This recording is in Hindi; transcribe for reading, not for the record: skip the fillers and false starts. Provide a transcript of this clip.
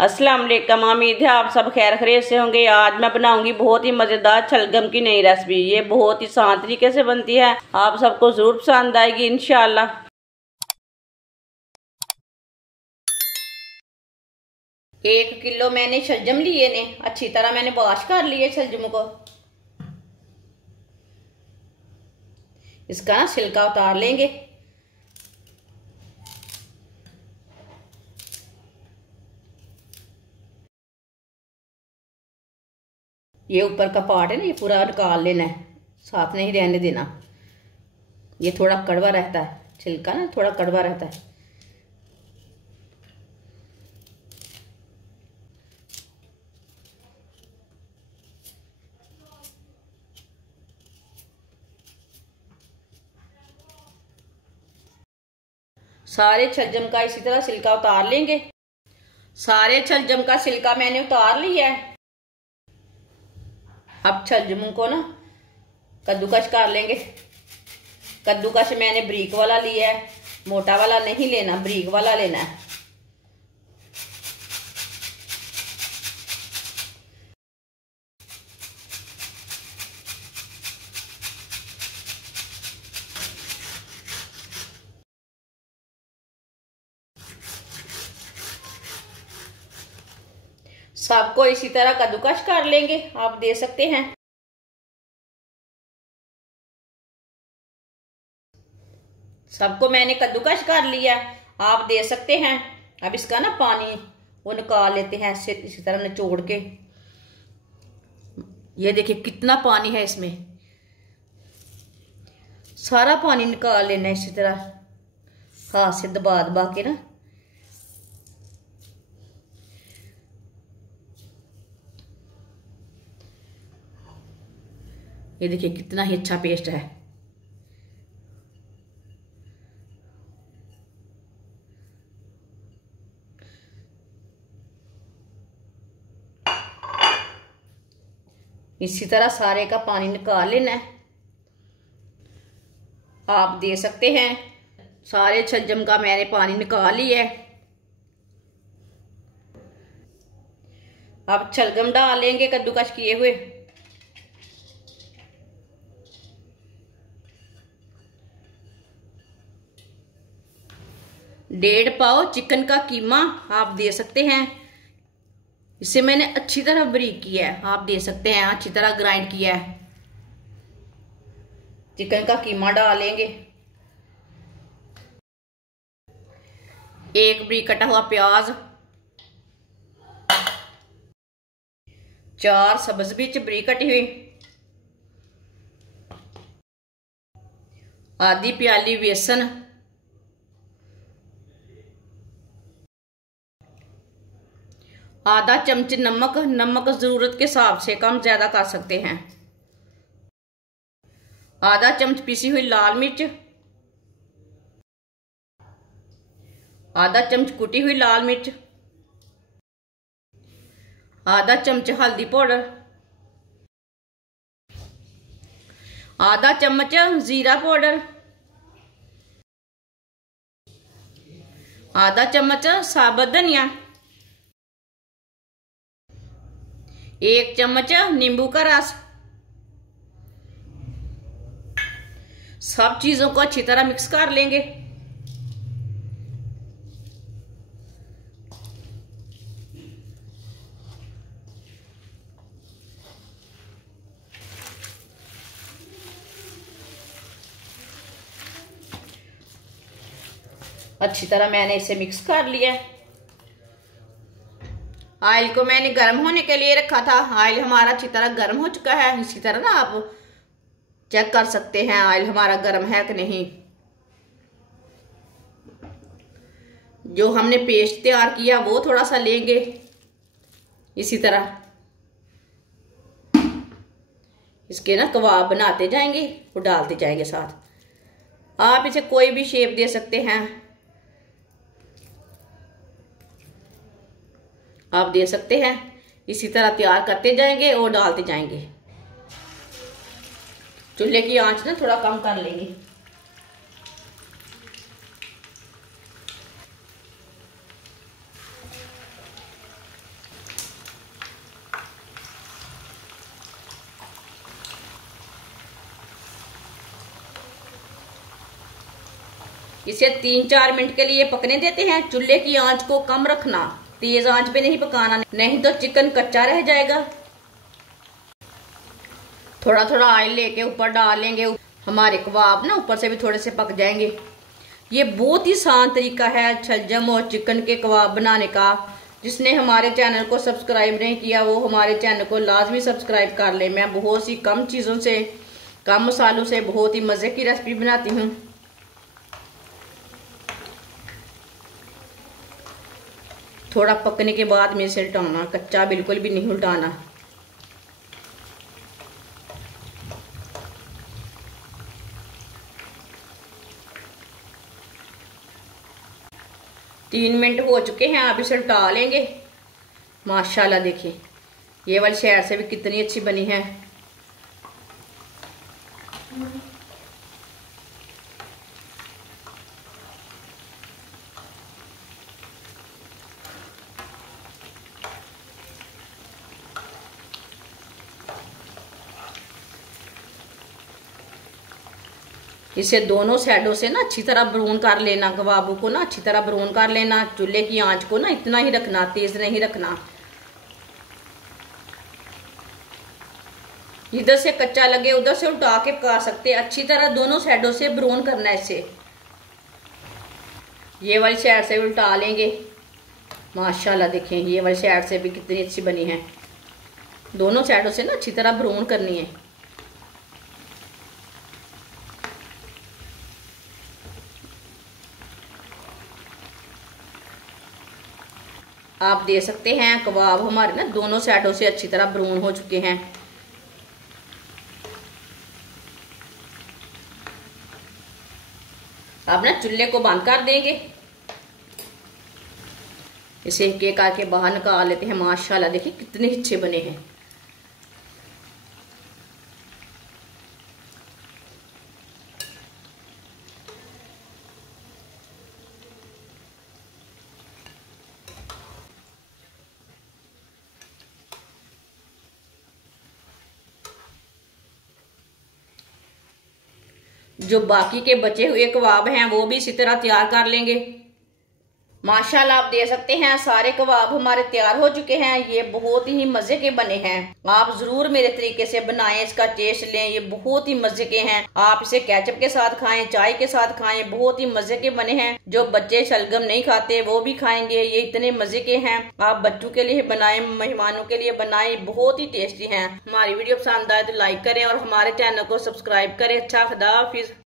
अस्सलाम वालेकुम। उम्मीद है आप सब खैर खैरियत से होंगे। आज मैं बनाऊंगी बहुत ही मज़ेदार शलगम की नई रेसिपी। ये बहुत ही आसान तरीके से बनती है, आप सबको ज़रूर पसंद आएगी इंशाल्लाह। 1 किलो मैंने शलजम लिए ने, अच्छी तरह मैंने वॉश कर लिए शलजम को। इसका ना छिलका उतार लेंगे। ये ऊपर का पार्ट है ना, ये पूरा निकाल लेना है, साथ नहीं रहने देना। ये थोड़ा कड़वा रहता है, छिलका ना थोड़ा कड़वा रहता है। सारे शलजम का इसी तरह छिलका उतार लेंगे। सारे शलजम का छिलका मैंने उतार लिया है। अब शलजम को ना कद्दूकस कर लेंगे। कद्दूकस मैंने बारीक वाला लिया है, मोटा वाला नहीं लेना, बारीक वाला लेना है। सबको इसी तरह कद्दूकस कर लेंगे, आप दे सकते हैं। सबको मैंने कद्दूकस कर लिया, आप दे सकते हैं। अब इसका ना पानी वो निकाल लेते हैं, इसी तरह निचोड़ के। ये देखिए कितना पानी है इसमें, सारा पानी निकाल लेना इसी तरह हाथ से दबा दबा के ना। ये देखिए कितना ही अच्छा पेस्ट है। इसी तरह सारे का पानी निकाल लेना है, आप दे सकते हैं। सारे शलजम का मैंने पानी निकाल लिया है। अब शलगम डाल लेंगे कद्दूकस किए हुए। डेढ़ पाव चिकन का कीमा आप दे सकते हैं। इसे मैंने अच्छी तरह बारीक किया है, आप दे सकते हैं, अच्छी तरह ग्राइंड किया है। चिकन का कीमा डालेंगे। एक बारीक कटा हुआ प्याज, 4 सब्ज मिर्च बारीक कटी हुई, आधी प्याली बेसन, आधा चम्मच नमक। नमक जरूरत के हिसाब से कम ज्यादा कर सकते हैं। आधा चम्मच पीसी हुई लाल मिर्च, आधा चम्मच कुटी हुई लाल मिर्च, आधा चम्मच हल्दी पाउडर, आधा चम्मच जीरा पाउडर, आधा चम्मच साबुत धनिया, 1 चम्मच नींबू का रस। सब चीजों को अच्छी तरह मिक्स कर लेंगे। अच्छी तरह मैंने इसे मिक्स कर लिया। ऑयल को मैंने गर्म होने के लिए रखा था। ऑयल हमारा अच्छी तरह गर्म हो चुका है। इसी तरह ना आप चेक कर सकते हैं ऑयल हमारा गर्म है कि नहीं। जो हमने पेस्ट तैयार किया वो थोड़ा सा लेंगे, इसी तरह इसके ना कबाब बनाते जाएंगे, वो डालते जाएंगे साथ। आप इसे कोई भी शेप दे सकते हैं, आप दे सकते हैं। इसी तरह तैयार करते जाएंगे और डालते जाएंगे। चूल्हे की आंच ना थोड़ा कम कर लेंगे। इसे 3-4 मिनट के लिए पकने देते हैं। चूल्हे की आंच को कम रखना, तेज आंच पे नहीं पकाना, नहीं तो चिकन कच्चा रह जाएगा। थोड़ा थोड़ा ऑयल लेके ऊपर डाल लेंगे, हमारे कबाब ना ऊपर से भी थोड़े से पक जाएंगे। ये बहुत ही आसान तरीका है छलजम और चिकन के कबाब बनाने का। जिसने हमारे चैनल को सब्सक्राइब नहीं किया वो हमारे चैनल को लाजमी सब्सक्राइब कर ले। मैं बहुत सी कम चीज़ों से, कम मसालों से बहुत ही मज़े की रेसिपी बनाती हूँ। थोड़ा पकने के बाद में इसे उल्टाना, कच्चा बिल्कुल भी नहीं उल्टाना। तीन मिनट हो चुके हैं, आप इसे उल्टा लेंगे। माशाल्लाह देखिए ये वाली साइड से भी कितनी अच्छी बनी है। इसे दोनों साइडों से ना अच्छी तरह ब्राउन कर लेना, कबाबों को ना अच्छी तरह ब्राउन कर लेना। चूल्हे की आंच को ना इतना ही रखना, तेज नहीं रखना। इधर से कच्चा लगे उधर से उल्टा के पका सकते। अच्छी तरह दोनों साइडों से ब्राउन करना है इसे। ये वाली साइड से उल्टा लेंगे। माशाल्लाह देखें ये वाली साइड से भी कितनी अच्छी बनी है। दोनों साइडों से ना अच्छी तरह ब्राउन करनी है। आप दे सकते हैं कबाब हमारे ना दोनों साइडों से अच्छी तरह ब्राउन हो चुके हैं। अब ना चूल्हे को बंद कर देंगे। इसे एक एक करके बाहर निकाल लेते हैं। माशाल्लाह देखिए कितने अच्छे बने हैं। जो बाकी के बचे हुए कबाब हैं वो भी इसी तरह तैयार कर लेंगे। माशाल्लाह आप दे सकते हैं सारे कबाब हमारे तैयार हो चुके हैं। ये बहुत ही मजे के बने हैं। आप जरूर मेरे तरीके से बनाएं, इसका टेस्ट लें। ये बहुत ही मजे के हैं। आप इसे केचप के साथ खाएं, चाय के साथ खाएं, बहुत ही मजे के बने हैं। जो बच्चे शलगम नहीं खाते वो भी खाएंगे। ये इतने मजे के हैं। आप बच्चों के लिए बनाएं, मेहमानों के लिए बनाएं, बहुत ही टेस्टी हैं। हमारी वीडियो पसंद आए तो लाइक करें और हमारे चैनल को सब्सक्राइब करें। अच्छा, खुदा हाफिज।